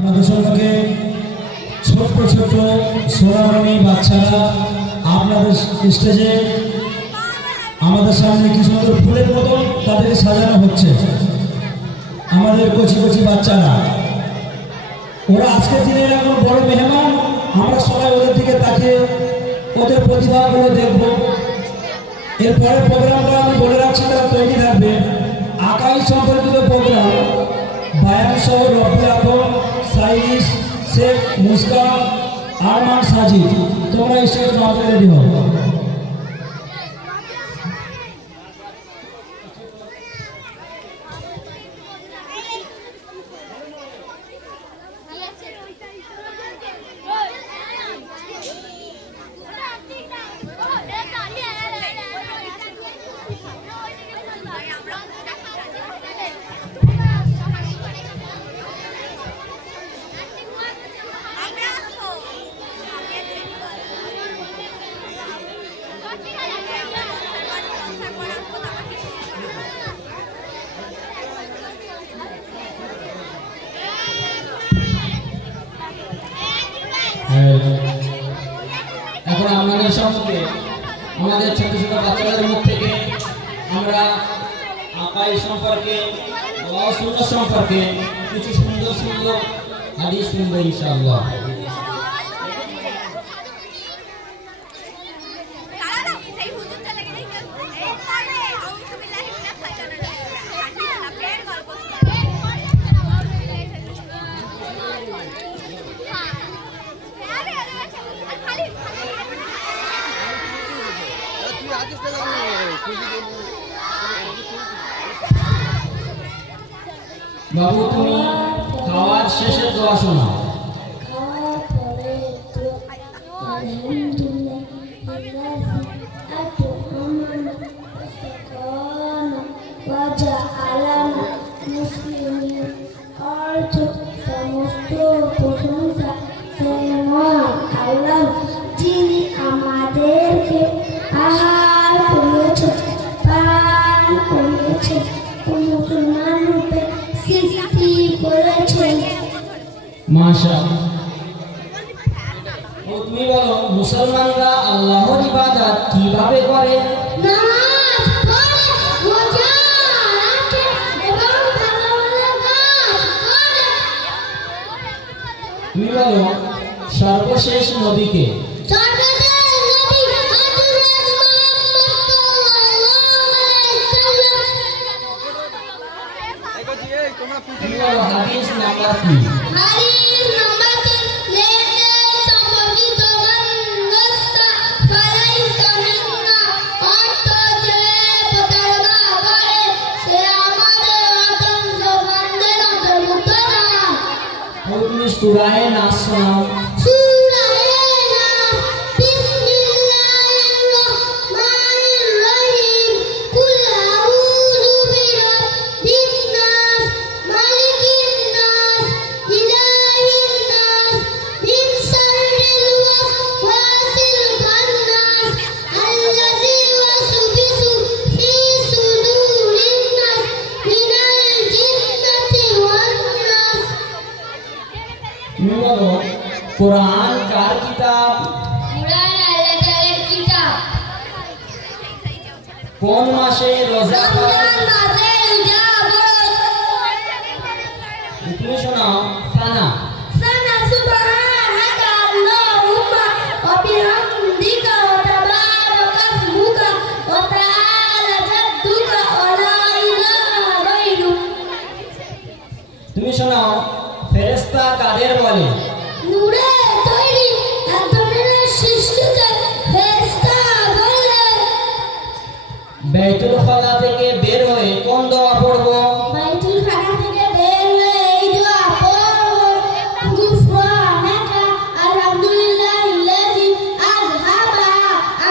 আপনাদের সম্পর্কে ছোট্ট ছোট্ট সোনামণি বাচ্চারা আপনাদের স্টেজে আমাদের সামনে কি সুন্দর ফুলের মতন তাদেরকে সাজানো হচ্ছে। আমাদের কচি কচি বাচ্চারা, ওরা আজকের দিনে এখন বড় মেহমান। আমরা সবাই ওদের দিকে তাকিয়ে ওদের প্রতিভাগুলো দেখব। এরপরে প্রোগ্রামটা আমি বলে রাখছি, তারা তৈরি থাকবে। আকাশ সম্পর্কিত প্রোগ্রাম বায়ান সহ রব্বি আখম, সাইনিস, শেখ মুস্কান, আরমান সাজিদ, তোমরা স্টেজ নামতে রেডি হও। এখন আমাদের সম্পর্কে আমাদের ছোট ছোট বাচ্চাদের মুখ থেকে আমরা আকাই সম্পর্কে সুন্দর সম্পর্কে কিছু সুন্দর সুন্দর হাদিস শুনবো ইনশাআল্লাহ। বাবু তুমি খাওয়ার শেষে দোয়া শোনাও। যিনি আমাদেরকে আহার করিয়েছেন, পান করিয়েছেন, মুসলমান রূপে সৃষ্টি করেছেন। মাশাআল্লাহ। তুমি বলো মুসলমানরা আল্লাহর ইবাদত কিভাবে করে? নামাজ পড়ে, রোজা রাখে এবং ভালো ভালো কাজ করে। তুমি বলো সর্বশেষ নবীকে? তুমি বলো হাদিস নাম্বার কি? তুমি সূরা নাস শোনাও। তুমি বলো কোরআন কার কিতাব? কুরআন আল্লাহ তাআলার কিতাব। কোন মাসে রোজা ফরজ? তুমি শোনাও সানা। সানা সুবহানাকা আল্লাহুম্মা ওয়া বিহামদিকা ওয়া তাবারাকা ইসমুকা ওয়া তাআলা জাদ্দুকা ওয়া লা ইলাহা গায়রুক। তুমি শোনাও ফেরেশতা কাদের বলে? নূরে তৈরি এক ধরনের সৃষ্টিকে ফেরেশতা বলে। বাইতুল খালা থেকে বের হয়ে কোন দোয়া পড়বো? বাইতুল খানা থেকে বের হয়ে এই দোয়া পড়ব। গুফরানাকা আলহামদুলিল্লাহিল্লাযী আযহাবা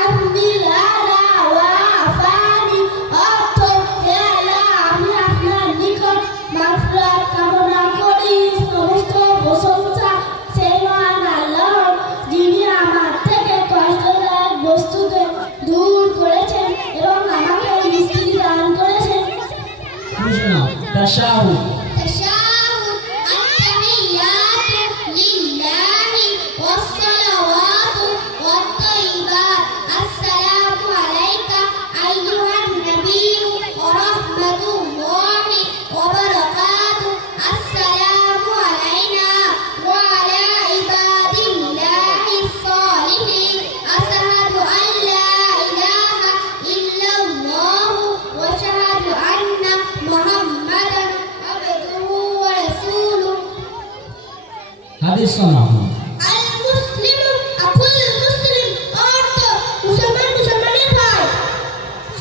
আননিল আযা ওয়া আফানি। অর্থ, হে আল্লাহ, আমি আপনার নিকট মাগফিরাত কামনা করি। সমস্ত প্রশংসা সেই মহান আল্লাহর, যিনি আমার থেকে কষ্টদায়ক বস্তুকে দূর করেছেন এবং আমাকে নিশ্চিত হাদিস শোনাও। আল মুসলিমু আকুল মুসলিম, অর্থ মুসলমান মুসলমানের ভাই।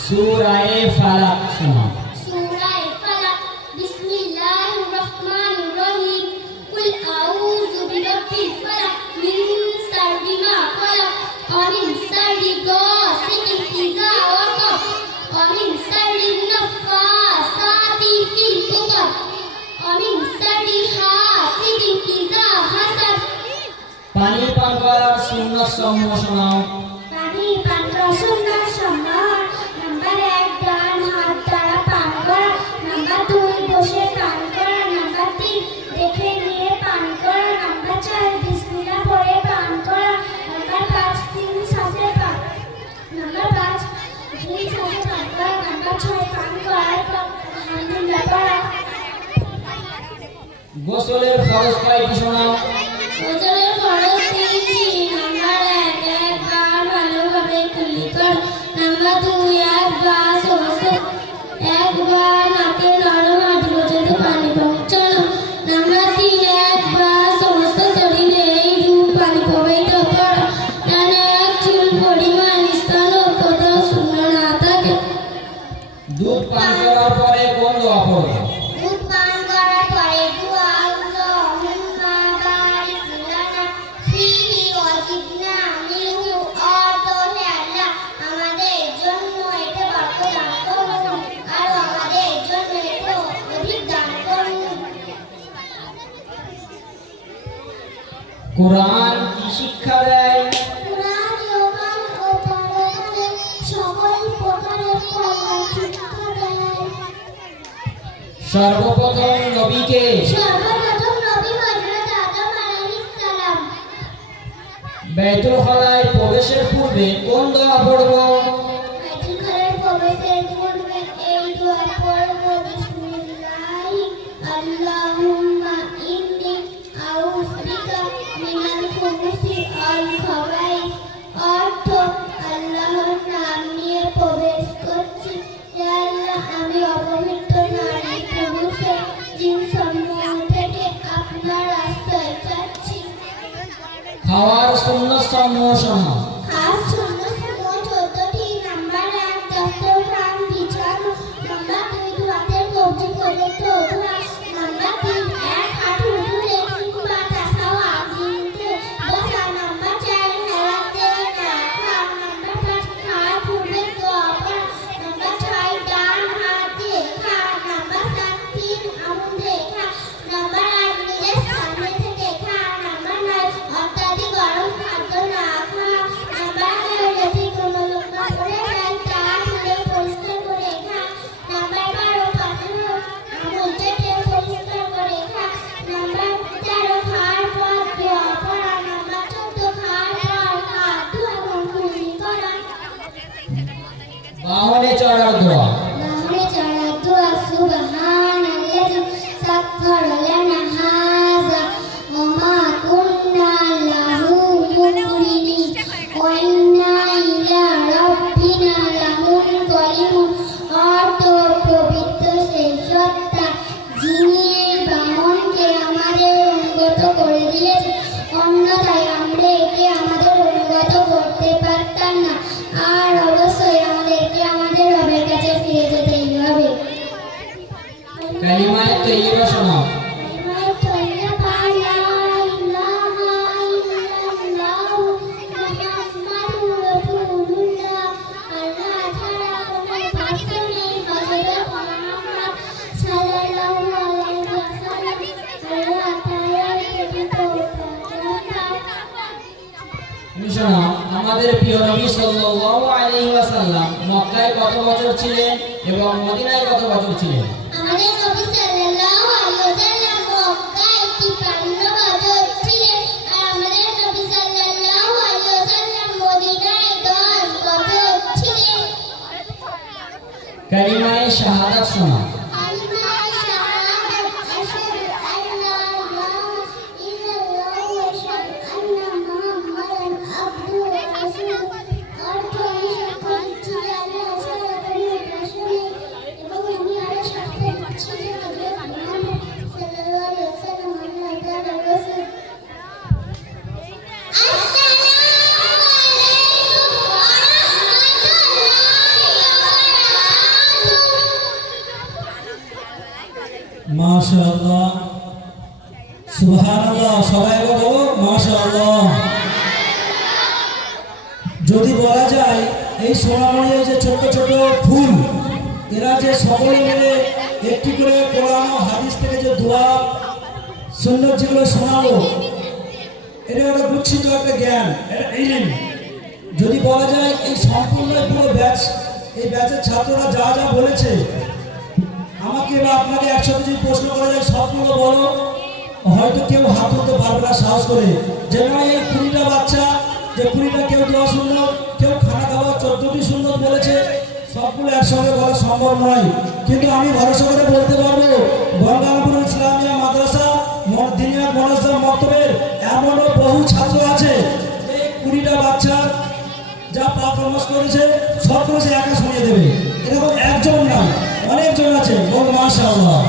সূরা ফালাক শোনাও। সূরা ফালাক। বিসমিল্লাহির রহমানির রহিম। কুল আউযু বিরাব্বিল ফালাক মিন শাররি মা খালাক ওয়া মিন শাররি গাসিকিন ইযা ওয়াকাব ওয়া মিন শাররি নাফাসাতি ফিল উকাদ ওয়া মিন শাররি হাসিদিন ইযা হাসাদ। পানি পান করার সুন্নাত সমূহ শোনাও। পানি পান করা সুন্নাত সমূহ। নাম্বার 1, ডান হাত দ্বারা পান করা। নাম্বার 2, বসে পান করা। নাম্বার 3, দেখে নিয়ে পান করা। নাম্বার 4, বিসমিল্লাহ পড়ে পান করা। নাম্বার 5, 3 শ্বাসে পান। নাম্বার 5, 3 শ্বাসে পান করা। নাম্বার 6, পান করার পর আলহামদুলিল্লাহ পড়া। গোসলের ফরজ কয়টি শোনাও। গোসলের ফরজ 3টি। নাম্বার 1, একবার ভালোভাবে কুলি করা। নাম্বার 2, একবার সমস্ত একবার নাকের নরম হাত পর্যন্ত পানি পৌঁছানো। নাম্বার 3, একবার সমস্ত শরীরে এইরূপ পানি প্রবাহিত করা যেন এক চুল পরিমাণ স্থান কোথাও শূন্য না থাকে। দুধ পান করার পরে কোন দোয়া পড়বে। দুধ পান করার পরে দোয়া আল্লাহুম্মা বারিক লানা ফীহি ওয়া জিদনা মিনহু, অর্থ হে আল্লাহ আমাদের জন্য এতে বরকত দান করুন আর আমাদের জন্য এতে অধিক দান করুন। কোরআন কি শিক্ষা দেয়। কুরআন ইমান ও পরকালের সকল প্রকারের কল্যাণ শিক্ষা দেয়। সর্বপ্রথম নবীকে। সর্বপ্রথম নবী হযরত আদম আলাইহিস সালাম। বাইতুল খালায় প্রবেশের পূর্বে কোন দোয়া পড়ব। বাইতুল খালার প্রবেশের পূর্বে এই দোয়া পড়ব, বিসমিল্লাহি আল্লাহুম্মা ইন্নী আউযু বিকা মিনাল খুবুসি ওয়াল খাবাইস, অর্থ আল্লাহর নাম নিয়ে প্রবেশ করছি। হে আল্লাহ আমি অপবিত্র নারী পুরুষের জিনসমূহ থেকে আপনার আশ্রয় চাচ্ছি। খাওয়ার সুন্নাত সমূহ শোনাও। খাস সুন্নাত সমূহ 14টি। নাম্বার 1, দস্তরখান বিছানো। নাম্বার 2, হাতের কবজি করে ধোয়া। নাম্বার 3, এক হাত উঠে কিংবা তাসাওয়া গিনতে বসা। নাম্বার 4, হেলাতে না খাওয়া। নাম্বার 5, খাওয়ার পূর্বে দোয়া পড়া। নাম্বার 6, ডান হাত দিয়ে খাওয়া। নাম্বার 7, 3 আঙুল দিয়ে খাওয়া। নাম্বার 8, নিজের সামনে থেকে খাওয়া। নাম্বার 9, অত্যাধিক গরম খাদ্য না খাওয়া। নাম্বার 11, যদি কোনো লোকমা পড়ে যায় তা তুলে পরিষ্কার করে খাওয়া। নাম্বার 12, পাথর আঙুল চেটে পরিষ্কার করে খাওয়া। নাম্বার 13, খাওয়ার পর দোয়া পড়া। নাম্বার 14, খাওয়ার পর হাত ধোয়া এবং কুলি করা। বাহনে চড়ার দোয়া। বাহনে চড়ার দোয়া, সুবহানাল্লাযী সাখখারা লানা হাযা ওয়া মা কুন্না লাহু মুকরিনিন ওয়া ইন্না ইলা রাব্বিনা লামুনকালিবুন, অর্থ পবিত্র সেই সত্তা যিনি এই বাহনকে আমাদের অনুগত করে দিয়েছেন, অন্যথায় আমরা একে আমাদের অনুগত করতে পারতাম না। আর অবশ্যই আমাদেরকে আমাদের রবের কাছে ফিরে যেতেই হবে। কালিমায়ে তাইয়্যিবা শোনাও। কালিমায়ে তাইয়্যিবা, লা ইলাহা ইল্লাল্লাহু মুহাম্মাদুর রাসূলুল্লাহ। আল্লাহ ছাড়া কোনো পাত্র নেই, হযরত মুহাম্মদ সাল্লাল্লাহু আলাইহি ওয়াসাল্লাম আল্লাহ তাআলার প্রেরিত বার্তা। তুমি শোনাও। আমাদের প্রিয় নবী সাল্লাল্লাহু আলাইহি ওয়াসাল্লাম মক্কায় কত বছর ছিলেন এবং মদিনায় কত বছর ছিলেন। আমাদের নবী সাল্লাল্লাহু আলাইহি ওয়াসাল্লাম মক্কায় 53 বছর ছিলেন আর আমাদের নবী সাল্লাল্লাহু আলাইহি ওয়াসাল্লাম মদিনায় 10 বছর ছিলেন। কালিমায়ে শাহাদাত শোনাও। কালিমায়ে শাহাদাত, আশহাদু আল্লা ইলাহা ইল্লাল্লাহু ওয়া আশহাদু আন্না মুহাম্মাদান আবদুহু ওয়া রাসূলুহু, অর্থ আমি সাক্ষ্য দিচ্ছি যে আল্লাহ ছাড়া কোনো উপাস্য নেই এবং আমি আরো সাক্ষ্য দিচ্ছি যে হযরত মুহাম্মদ সাল্লাল্লাহু আলাইহি ওয়াসাল্লাম আল্লাহ তাআলার রাসূল। সবাই একবার বলো মাশাআল্লাহ। যদি বলা যায় এই সোনামণির যে ছোট ছোট ফুল, এরা যে সকলে মিলে একটি করে কোরআন ও হাদিস থেকে যে দোয়া সুন্নাত যেগুলো শোনালো, এটা একটা গুচ্ছিত একটা জ্ঞান, এটা ইলম। যদি বলা যায় এই সম্পূর্ণ পুরো ব্যাচ, এই ব্যাচের ছাত্ররা যা যা বলেছে, আমাকে বা আপনাকে একসাথে যদি প্রশ্ন করা যায় সবগুলো বলো, হয়তো কেউ হাত তুলতে পারবে না সাহস করে। যে না এই 20টা বাচ্চা, যে 20টা কেউ দেওয়া সুন্নত, কেউ খানা খাওয়া 14টি সুন্নত বলেছে, সবগুলো একসঙ্গে বলা সম্ভব নয়। কিন্তু আমি ভরসা করে বলতে পারবো গঙ্গারামপুর ইসলামিয়া মাদ্রাসা দিনিয়াত মাদ্রাসা মক্তবের এমনও বহু ছাত্র আছে, এই 20টা বাচ্চা যা পারফরমেন্স করেছে সবগুলো সে একা শুনিয়ে দেবে। এরকম একজন না, অনেকজন আছে। বল মাশাআল্লাহ।